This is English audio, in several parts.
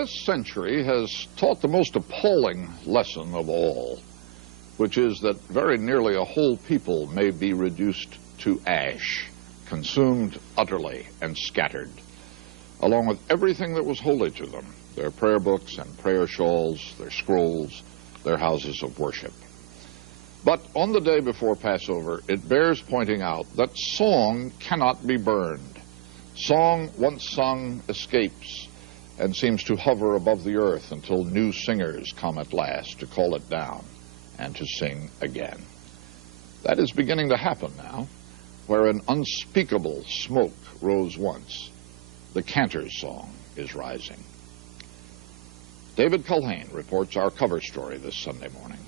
This century has taught the most appalling lesson of all, which is that very nearly a whole people may be reduced to ash, consumed utterly and scattered, along with everything that was holy to them, their prayer books and prayer shawls, their scrolls, their houses of worship. But on the day before Passover, it bears pointing out that song cannot be burned. Song, once sung, escapes and seems to hover above the earth until new singers come at last to call it down and to sing again. That is beginning to happen now, where an unspeakable smoke rose once. The cantor's song is rising. David Culhane reports our cover story this Sunday morning.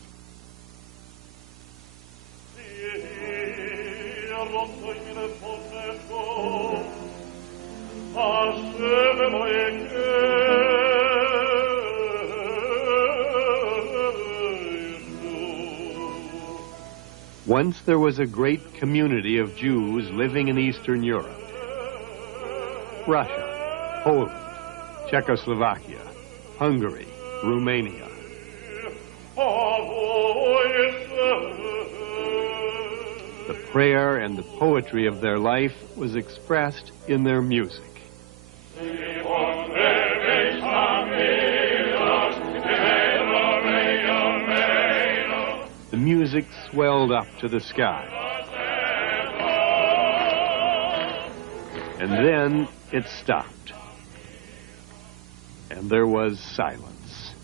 Once there was a great community of Jews living in Eastern Europe. Russia, Poland, Czechoslovakia, Hungary, Romania. The prayer and the poetry of their life was expressed in their music. The music swelled up to the sky. And then it stopped. And there was silence.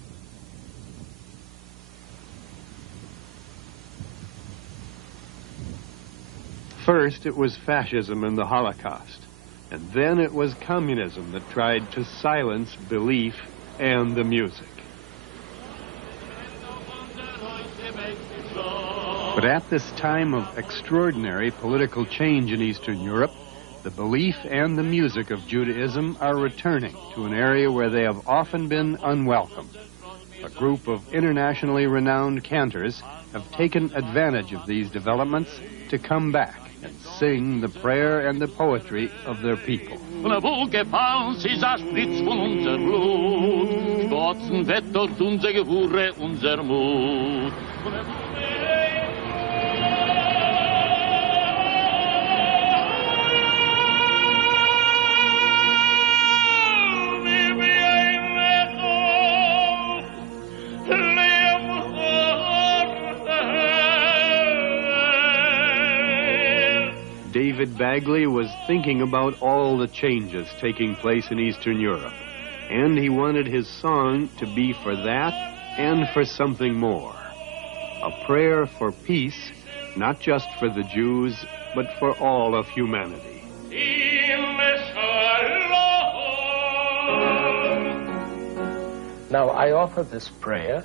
First, it was fascism and the Holocaust. And then it was communism that tried to silence belief and the music. But at this time of extraordinary political change in Eastern Europe, the belief and the music of Judaism are returning to an area where they have often been unwelcome. A group of internationally renowned cantors have taken advantage of these developments to come back and sing the prayer and the poetry of their people. David Bagley was thinking about all the changes taking place in Eastern Europe, and he wanted his song to be for that and for something more. A prayer for peace, not just for the Jews, but for all of humanity. Now, I offer this prayer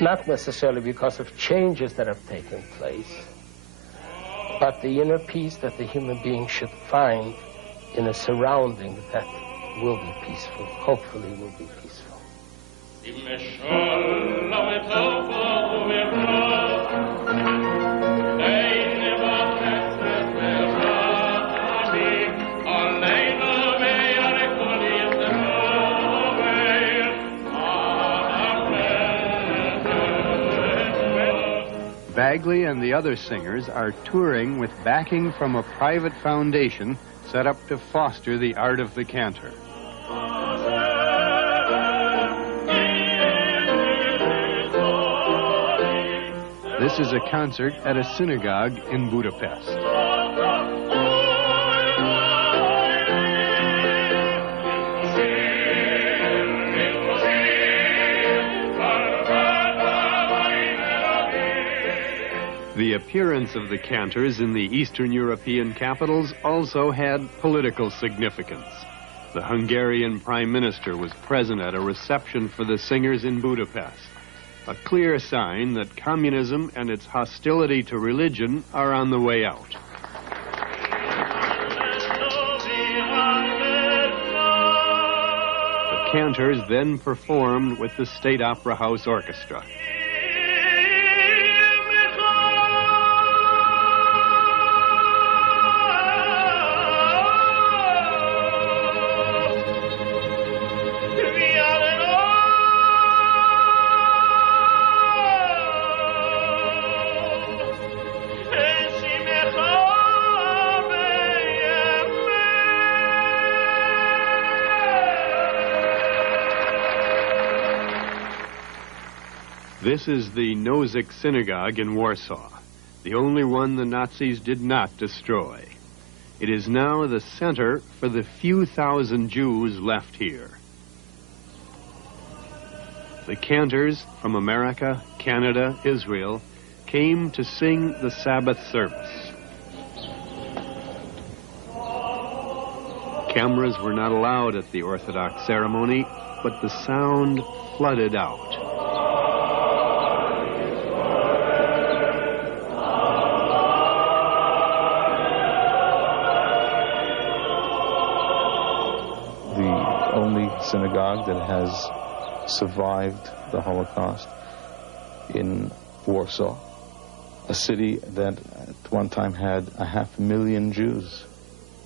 not necessarily because of changes that have taken place, but the inner peace that the human being should find in a surrounding that will be peaceful, hopefully will be peaceful. Bagley and the other singers are touring with backing from a private foundation set up to foster the art of the cantor. This is a concert at a synagogue in Budapest. The appearance of the cantors in the Eastern European capitals also had political significance. The Hungarian Prime Minister was present at a reception for the singers in Budapest, a clear sign that communism and its hostility to religion are on the way out. The cantors then performed with the State Opera House Orchestra. This is the Nozick Synagogue in Warsaw, the only one the Nazis did not destroy. It is now the center for the few thousand Jews left here. The cantors from America, Canada, Israel came to sing the Sabbath service. Cameras were not allowed at the Orthodox ceremony, but the sound flooded out. Synagogue that has survived the Holocaust in Warsaw, a city that at one time had 500,000 Jews.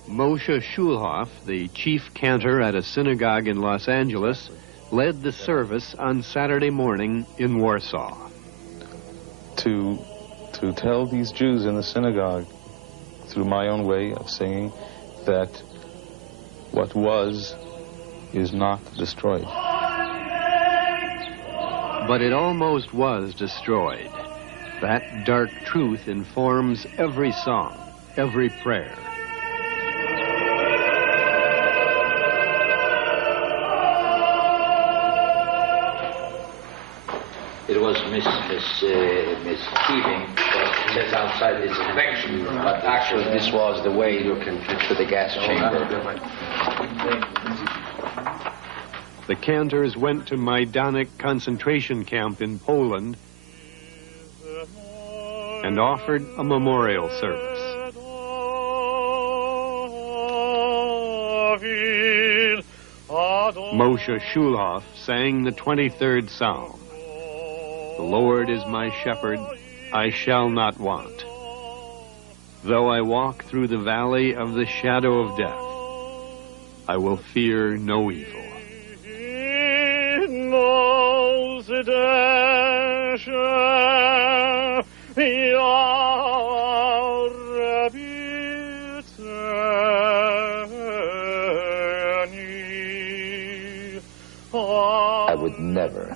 Moshe Schulhoff, the chief cantor at a synagogue in Los Angeles, led the service on Saturday morning in Warsaw. To tell these Jews in the synagogue, through my own way of singing, that what was is not destroyed. But it almost was destroyed. That dark truth informs every song, every prayer. It was misgiving because it says outside it's infection, but actually this was the way you can get to the gas chamber. The cantors went to Majdanek concentration camp in Poland and offered a memorial service. Moshe Schulhoff sang the 23rd Psalm. The Lord is my shepherd, I shall not want. Though I walk through the valley of the shadow of death, I will fear no evil. I would never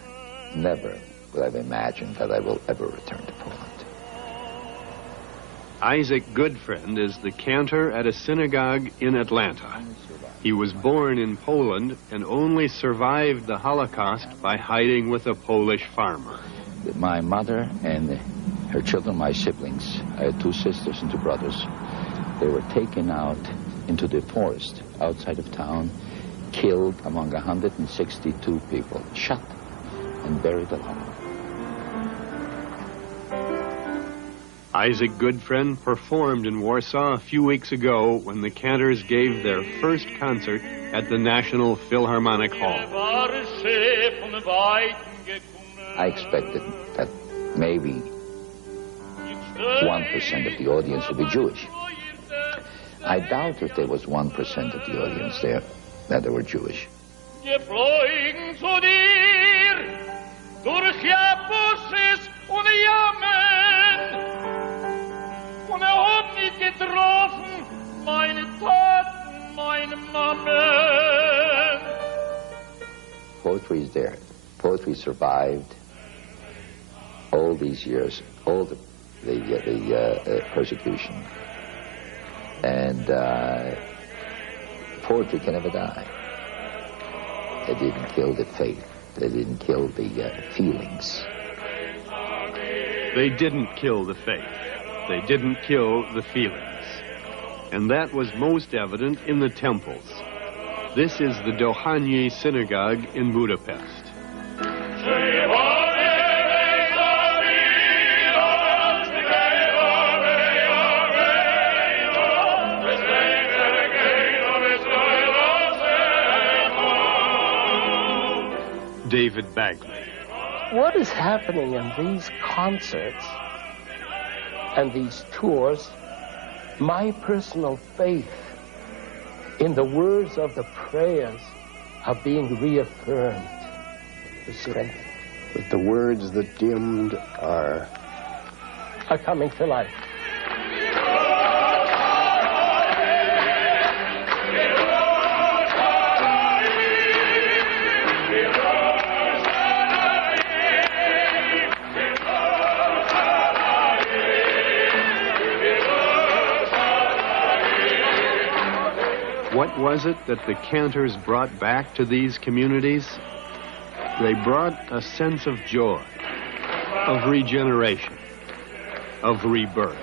would have imagined that I will ever return to Poland. Isaac Goodfriend is the cantor at a synagogue in Atlanta. He was born in Poland and only survived the Holocaust by hiding with a Polish farmer. My mother and her children, my siblings, I had 2 sisters and 2 brothers. They were taken out into the forest outside of town, killed among 162 people, shot and buried alive. Isaac Goodfriend performed in Warsaw a few weeks ago when the Cantors gave their first concert at the National Philharmonic Hall. I expected that maybe 1% of the audience would be Jewish. I doubt if there was 1% of the audience there that they were Jewish. Poetry is there. Poetry survived all these years, all the persecution. And poetry can never die. They didn't kill the faith. They didn't kill the feelings. They didn't kill the faith. They didn't kill the feelings. And that was most evident in the temples. This is the Dohányi Synagogue in Budapest. David Bagley. What is happening in these concerts and these tours, my personal faith in the words of the prayers are being reaffirmed, strengthened. But the words that dimmed are coming to life. What was it that the Cantors brought back to these communities? They brought a sense of joy, of regeneration, of rebirth.